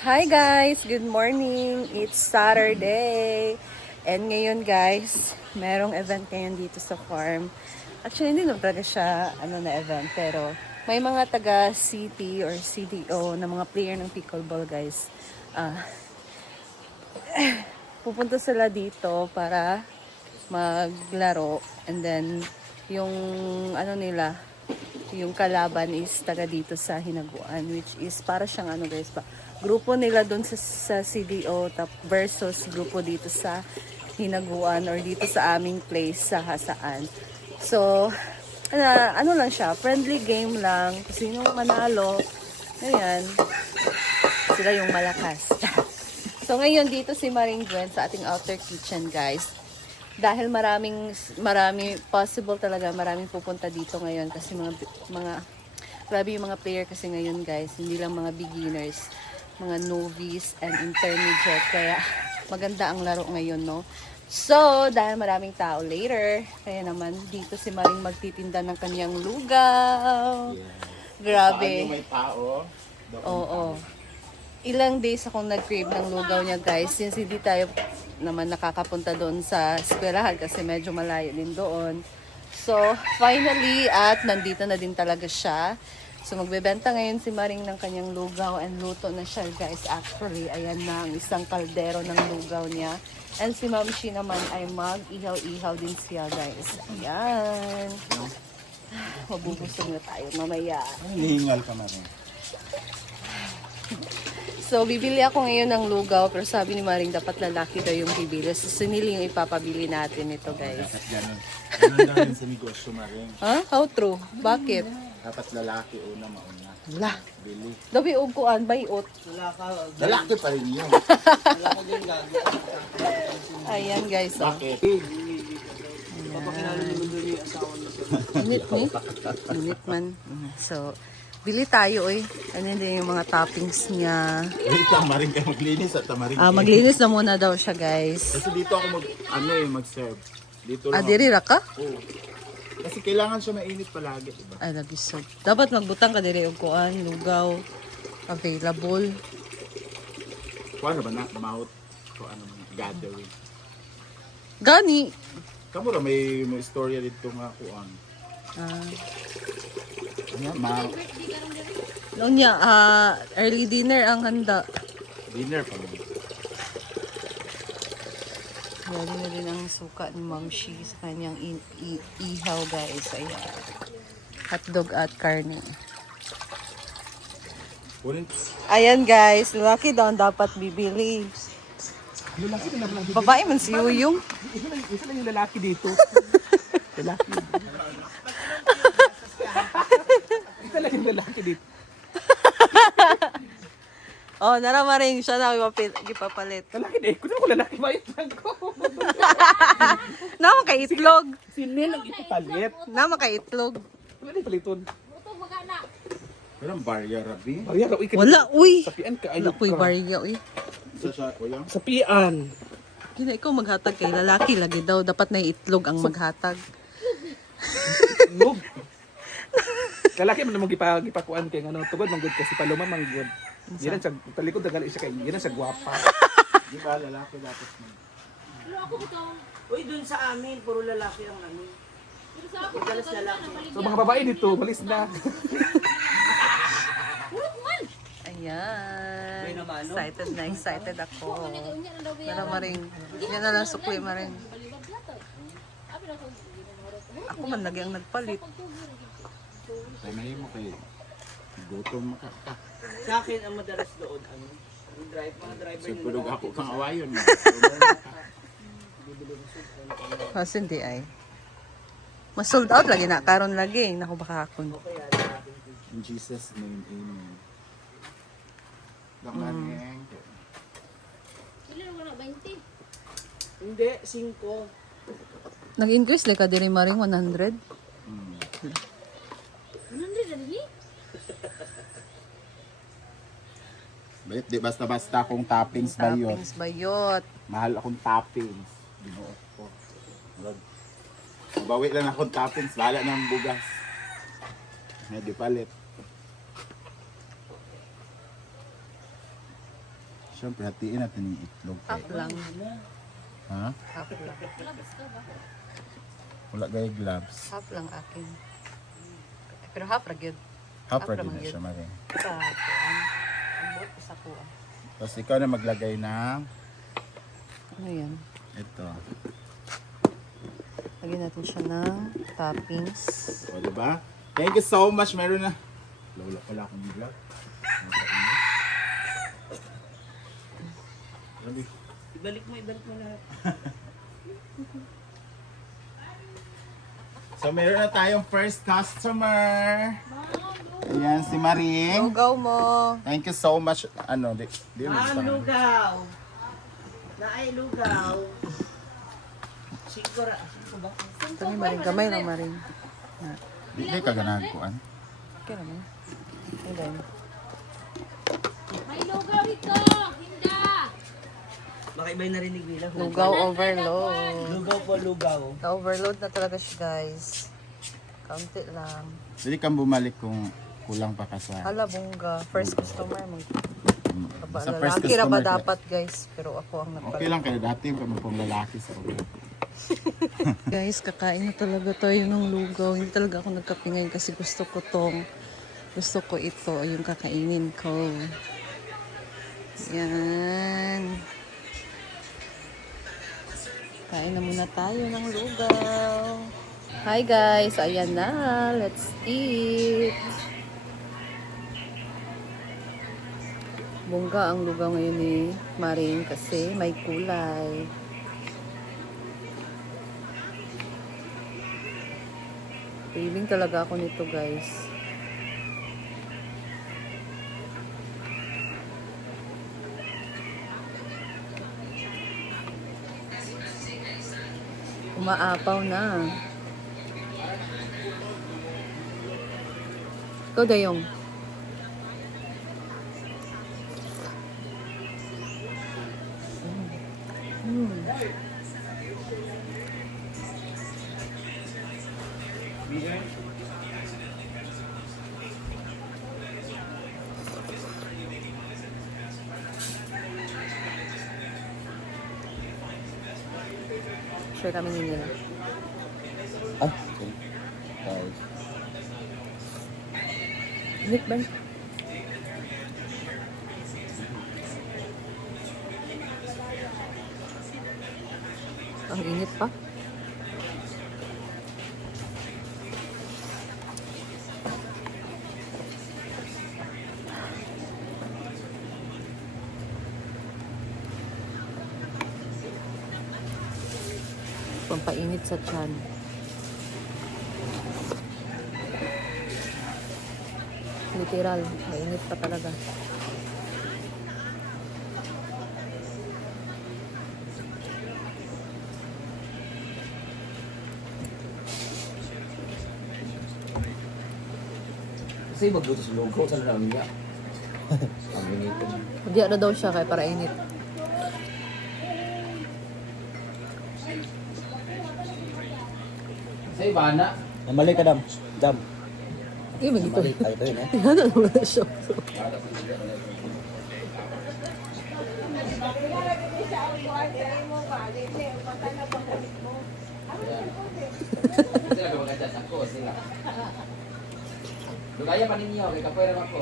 Hi guys! Good morning! It's Saturday! And ngayon guys, merong event ngayon dito sa farm. Actually, hindi naman talaga siya na event, pero may mga taga-city or CDO na mga player ng pickleball guys. Pupunta sila dito para maglaro, and then yung nila, yung kalaban is taga dito sa Hinaguan, which is para siyang guys pa, grupo nila doon sa CDO versus grupo dito sa Hinaguan or dito sa aming place sa Hasaan. So lang siya, friendly game lang, kasi yung manalo ngayon sila yung malakas. So ngayon dito si Maring Gwen sa ating outer kitchen guys, dahil marami possible talaga, maraming pupunta dito ngayon kasi mga grabe yung mga player kasi ngayon guys, hindi lang mga beginners, mga novice and intermediate, kaya maganda ang laro ngayon, no? So dahil maraming tao later, kaya naman dito si Maring magtitinda ng kanyang lugaw. Grabe. Saan may tao? Oo. Ilang days akong nag-crave ng lugaw niya guys, since hindi tayo naman nakakapunta doon sa eskwelahan kasi medyo malayo din doon. So finally, at nandito na din talaga siya. So magbebenta ngayon si Maring ng kanyang lugaw, and luto na siya guys. Actually, ayan na ang isang kaldero ng lugaw niya. And si Ma'am Shi naman ay mag-ihaw-ihaw din siya guys. Ayan. Mabubusog na tayo mamaya. Hihingal ka na rin. So, bibili ako ngayon ng lugaw, pero sabi ni Maring dapat lalaki daw yung bibili. So, sinili yung ipapabili natin ito, guys. Dapat ganun. Ganun dahil sa negosyo maring. Ha? How true? Bakit? Dapat lalaki una mauna. La. Bili. Dabi ugkuan, bayot. Lalaki pa rin yun. Ayan, guys. Oh. Bakit? Init ni? Init man. So, bili tayo ano din yung mga toppings niya. Wait lang, maring kayo maglinis at tamaring. Maglinis na muna daw siya, guys. Kasi dito ako mag-serve. Dito lang. Diri ra ka? Oo. Kasi kailangan siya mainit palagi, diba? Ay, nagisod. Dapat magbutang ka diri og kuan, lugaw. Available. Kung ano ba na? Mouth. Kung ano man. Gathering. Gani. Kamu ra may istorya dito nga kuan. Ano? Noon niya, early dinner ang handa. Dinner pa rin. Lagi na din ang suka ni Ma'am Shi sa kanyang ihaw guys. Ayan. Hotdog at karne. Ayan guys, lalaki daw ang dapat bibili. Lalaki na naman. Babae man si Yuyong. Isa lang yung lalaki dito. Lalaki. Isa lang yung lalaki dito. Oh, naramaring siya na ipapalit. Lalaki na eh. Kung ako lalaki, mayot lang ko. Nama kay itlog. Si Nel ang ipapalit. Nama kay itlog. Wala na paliton. Pero ang barya, Rabi. Barya, uy. Wala, uy. Sapian ka, Wala ayok po'y ka. barya, uy. Uyang? Sapian. Kina ikaw maghatag kay lalaki lagi daw. Dapat na itlog ang maghatag. Nog. Lalaki man namang gipakuan kay ano. Tugod, manggod kasi paluma, manggod. Yan ang talikod na gali siya kay. Yan ang siya gwapa. Di ba, lalaki dapat mo. Uy, dun sa amin, puro lalaki ang ano. Madalas lalaki. So mga babae dito, malis na. Ayan. Excited ako. Pero maring, yan na lang sukli maring. Ako man lagi ang nagpalit. Ay, may mo kay gutom ka. Sa akin, ang madalas doon, ano, mga driver So, pulog ako kang awayon. Kasi hindi ay. Mas sold out lagi na. Karon lagi. Naku baka akon. In Jesus' name, amen. Dakaneng. Hindi, 5. Nag-increase like ka diri maring 100. Bayot, di basta-basta akong toppings ba yun? Toppings bayot. Mahal akong toppings. Binuot ko. Bawi lang akong toppings. Bahala ng bugas. Medyo palit. Siyempre, hatiin natin yung itlog. Half lang. Ha? Half lang. Wala kayo gloves. Half lang akin. Pero half ra gyud. Half Half ready naman na yun. siya, Mare. Sa kuan. Ang buot ko sa kuan. Tapos ikaw na maglagay ng Ano yan? ito. Lagyan natin siya ng toppings. O, diba? Thank you so much. Meron na. Wala pala akong vlog. Grabe. Ibalik mo lahat. So, meron na tayong first customer. Ayan, si Maring. Lugaw mo. Thank you so much. Ano, di mo Ma'am, lugaw. Naay lugaw. Siguro ba? Ito ni Maring. Gamay lang Maring. Di ka ganahan kuan. Okay naman. And then, May lugaw ito! Hinda! Baka iba yung narinig nila. lugaw overload. Lugaw po, lugaw. Overload na talaga siya guys. Kaunti lang. Pwede kang bumalik kung kulang pa ka sa... Hala, bongga. First customer mo. Sa first Lalaki ra ba customer. dapat guys? Pero ako ang Okay lang kayo dati kami pong lalaki sa ulo. Guys, kakain na talaga tayo ng lugaw. Hindi talaga ako nagkapingay kasi gusto ko ito, yung kakainin ko. Yan. Kain na muna tayo ng lugaw. Hi guys, ayan na. Let's eat. Bongga ang lugaw ngayon ni Maring kasi may kulay. Feeling talaga ako nito guys. Umaapaw na. Ikaw Dayong. Share kami nila. Ah, okay. Guys. Init ba? Ang init pa. Pampainit sa tiyan. Literal, mainit pa talaga. Kasi magluto sa lugaw, saan na niya? Ang minito. Hindi na daw siya kaya para init. Sa iba na. Namali ka, Dam. Dam. Eh, magito. Ay, ito yun, eh. Ano naman siya? Sila ka maganda ako, sila. Lugaya pa ninyo, kay kapoy rin ako.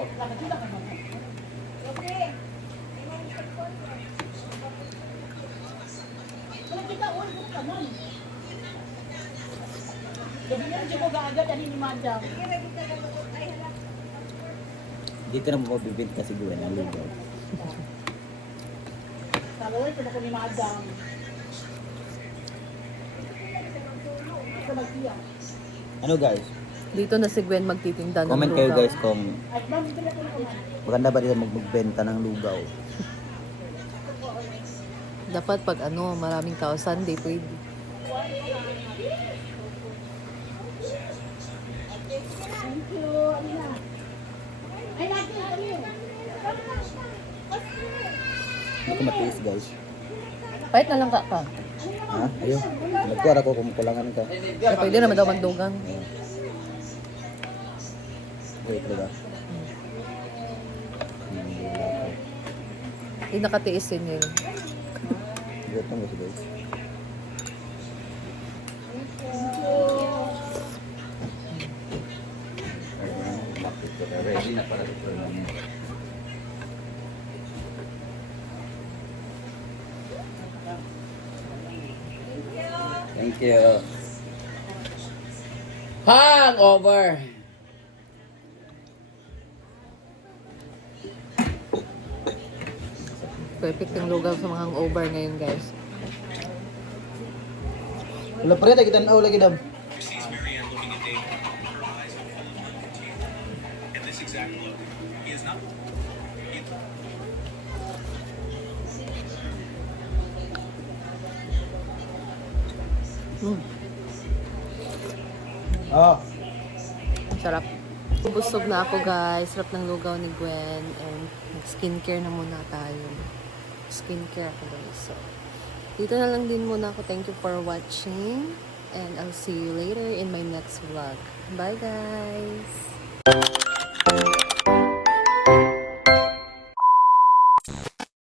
Hindi ka na mabibinta siguro ng lugaw. Ano guys? Dito na si Gwen magtitinda ng Comment kayo lugaw. guys kung maganda ba dito magbenta ng lugaw. Dapat pag ano, maraming tao, Sunday pwede. Hindi ko matiis guys. Pahit na lang ka. Ha? Ayun. Nagkuwara ko kung kulangan ka. Pero pwede naman daw magdugang. Wait, diba? Hindi nakatiis din yun. Gutom kasi guys. Ready na para ito namin. Thank you. Hangover. Perfect yung lugaw sa mga hangover ngayon, guys. Wala pa rin, kita na lagi dam. Oh. Sarap. Busog na ako, guys. Sarap ng lugaw ni Gwen. And skincare na muna tayo. Skincare ako, guys. So, dito na lang din muna ako. Thank you for watching. And I'll see you later in my next vlog. Bye, guys!